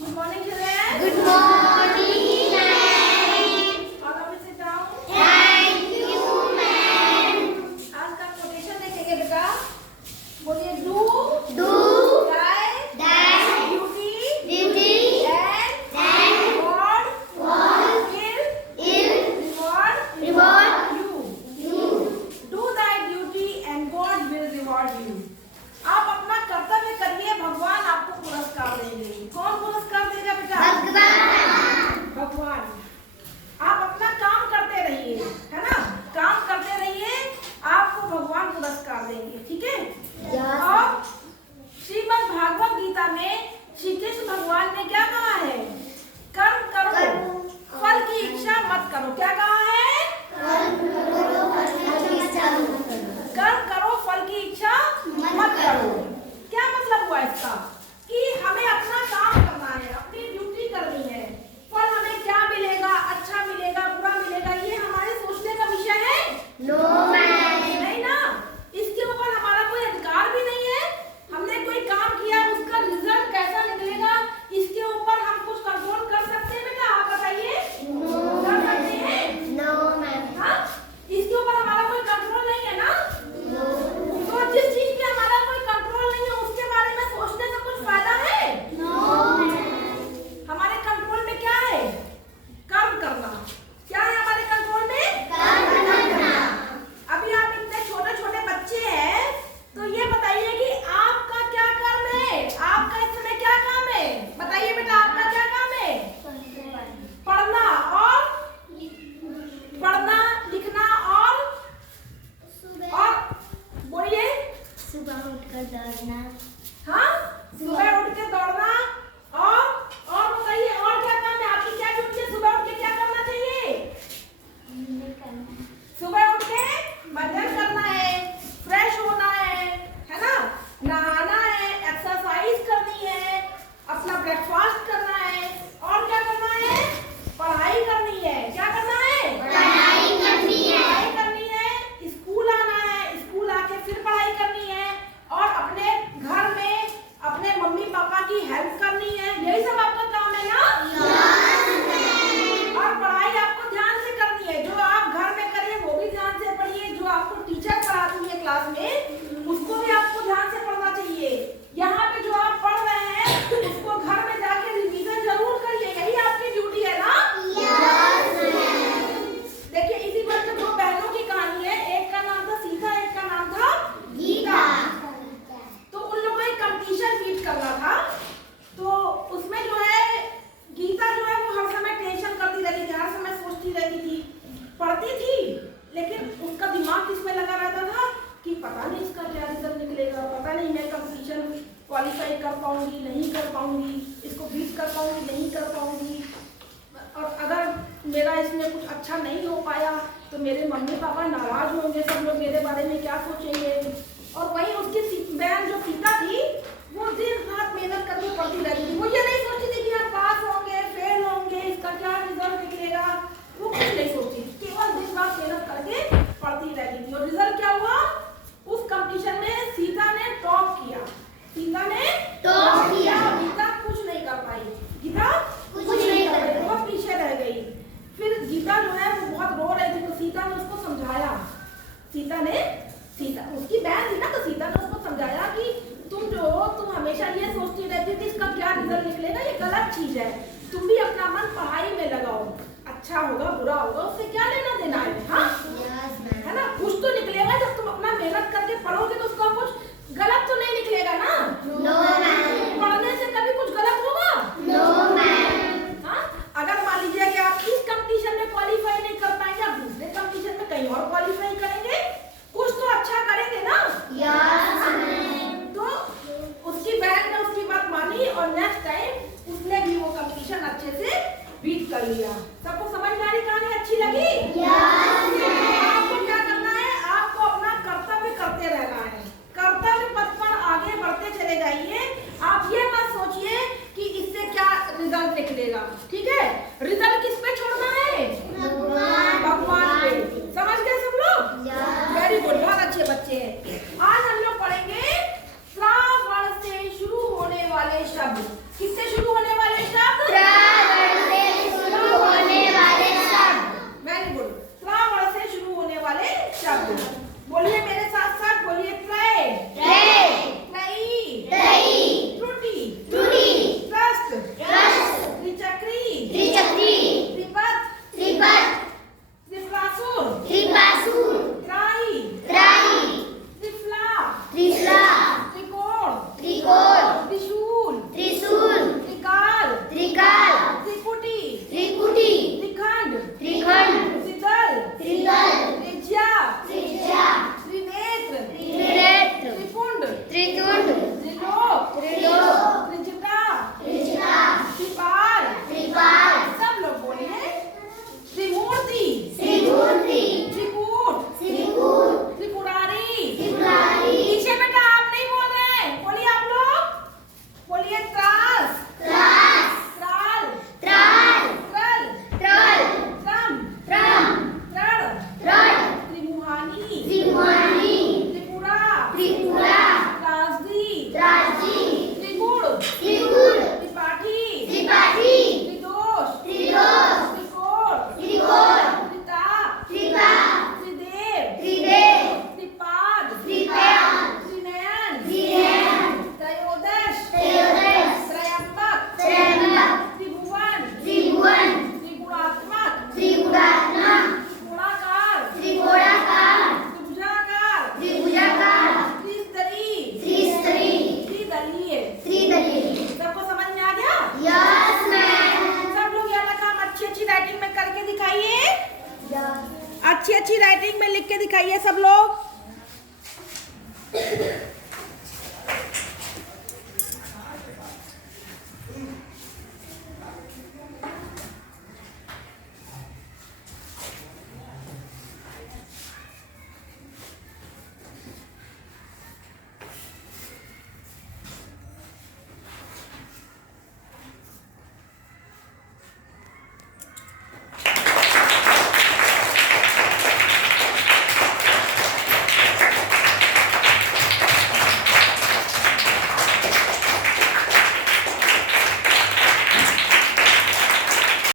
Good morning, children. Good morning, ma'am. All of you sit down. Thank you, ma'am. आज का quotation देखेंगे बेटा. बोलिए do, die, duty, and God will reward you. Do thy duty and God will reward you. आप अपना कर्तव्य करिए, भगवान आपको पुरस्कार देंगे. कौन पुरस्कार देगा बेटा? भगवान. आप अपना काम करते रहिए, है ना? काम करते रहिए, आपको भगवान पुरस्कार देंगे. ठीक है? और श्रीमद् भागवत गीता में श्री कृष्ण भगवान ने क्या कहा है? कर्म करो, फल की इच्छा मत करो. क्या कहा है? कर्म करो, फल की इच्छा मत करो. क्या मतलब हुआ इसका? कि हमें अपना काम करना है, अपनी ड्यूटी करनी है. फल हमें क्या मिलेगा, अच्छा मिलेगा, बुरा मिलेगा, ये हमारे सोचने का विषय है नहीं ना. इसके ऊपर हमारा कोई अधिकार भी नहीं है. हमने कोई काम किया, उसका रिजल्ट कैसा निकलेगा, इसके ऊपर हम कुछ कंट्रोल कर सकते हैं बेटा? आप बताइए. कर सकते हैं? हाँ, इसके ऊपर हमारा कोई कंट्रोल नहीं है ना. तो जिस चीज पे हमारा कोई कंट्रोल नहीं है, उसके बारे में सोचने से कुछ फायदा है? हमारे कंट्रोल में क्या है? कर्म करना. क्या है हमारे कंट्रोल में? अभी आप इतने छोटे छोटे बच्चे हैं, तो ये बताइए कि आपका क्या कर्म है? आपका इस समय क्या काम है? बताइए बेटा, आपका क्या काम है? पढ़ना. और पढ़ना, लिखना, और बोलिए. सुबह उठकर दौड़ना. हाँ, सुबह उठ के दौड़ना. और बताइए, और क्या काम है? आपकी क्या ड्यूटी है? सुबह उठ के क्या करना चाहिए? सुबह उठ के भजन करना है, फ्रेश होना है ना? नहाना है, एक्सरसाइज करनी है, अपना ब्रेकफास्ट करना है. और क्या करना है? पढ़ाई करनी है. क्या करना है? पढ़ाई करनी है. स्कूल आना है, स्कूल आके फिर पढ़ाई करनी है. और अपने घर में अपने मम्मी पापा की हेल्प करनी है. यही सब आपका काम है ना? और पढ़ाई आपको ध्यान से करनी है. जो आप घर में करिए वो भी ध्यान से पढ़िए. जो आपको टीचर पढ़ाती है क्लास में, उसको भी आपको ध्यान से पढ़ना चाहिए. यहाँ पे जो आप पढ़ रहे हैं, उसको घर में जाके रिवीजन जरूर करिए. यही आपकी ड्यूटी है ना? देखिए, इसी पर जो दो बहनों की कहानी है. एक का नाम था सीता, एक का नाम था गीता. तो उन लोगों को एक कंपटीशन बीट करना था. तो उसमें जो है गीता जो है वो हर समय टेंशन करती रहती थी, हर समय सोचती रहती थी. पढ़ती थी, लेकिन उसका दिमाग किसमें लगा रहता था कि पता नहीं इसका क्या रिजल्ट निकलेगा, पता नहीं मैं कंपटीशन क्वालिफाई कर पाऊंगी, नहीं कर पाऊंगी, इसको बीट कर पाऊंगी, नहीं कर पाऊंगी. और अगर मेरा इसमें कुछ अच्छा नहीं हो पाया तो मेरे मम्मी पापा नाराज होंगे, सब लोग मेरे बारे में क्या सोचेंगे. और वहीं उसकी बहन जो सीता थी, वो दिन रात मेहनत करके पढ़ती रहती थी. वो ये नहीं सोचती थी कि यार पास होंगे, फेल होंगे, इसका क्या रिजल्ट निकलेगा. वो कुछ नहीं सोचती, केवल दिन रात मेहनत करके पढ़ती रहती थी. और रिजल्ट क्या हुआ? उस कंपटीशन में सीता ने टॉप किया. गीता कुछ नहीं कर पाई. बहुत पीछे रह गई. फिर गीता जो है वो बहुत रो रही थी. तो सीता ने उसको समझाया. सीता उसकी बहन थी ना, तो सीता ने उसको समझाया कि तुम हमेशा ये सोचती रहती थी इसका क्या रिजल्ट निकलेगा, ये गलत चीज है. तुम भी अपना मन पढ़ाई में लगाओ. अच्छा होगा बुरा होगा, उससे क्या लेना देना है? हाँ, है ना? कुछ तो निकलेगा. जब तुम अपना मेहनत करके पढ़ोगे तो उसका कुछ गलत तो नहीं निकलेगा ना. पढ़ने से कभी कुछ गलत होगा? हाँ, अगर मान लीजिए कि आप इस कंपटीशन में क्वालिफाई नहीं कर पाएंगे, आप दूसरे कंपटीशन में कहीं और क्वालिफाई करेंगे, कुछ तो अच्छा करेंगे ना. तो उसकी बहन ने उसकी बात मानी और नेक्स्ट टाइम उसने भी वो कंपटीशन अच्छे से बीट कर लिया. सबको समझ में आ रही कहानी? अच्छी लगी? आपको क्या करना है? आपको अपना कर्तव्य करते रहना है. कर्तव्य पथ पर आगे बढ़ते चले जाइए. आप ये मत सोचिए कि इससे क्या रिजल्ट निकलेगा. ठीक है? रिजल्ट किस पे छोड़ना है? भगवान पे. समझ गए सब लोग? वेरी गुड, बहुत अच्छे बच्चे हैं. आज हम लोग पढ़ेंगे श्रावण से शुरू होने वाले शब्द. किससे शुरू होने वाले शब्द? अच्छी राइटिंग में लिख के दिखाइए सब लोग।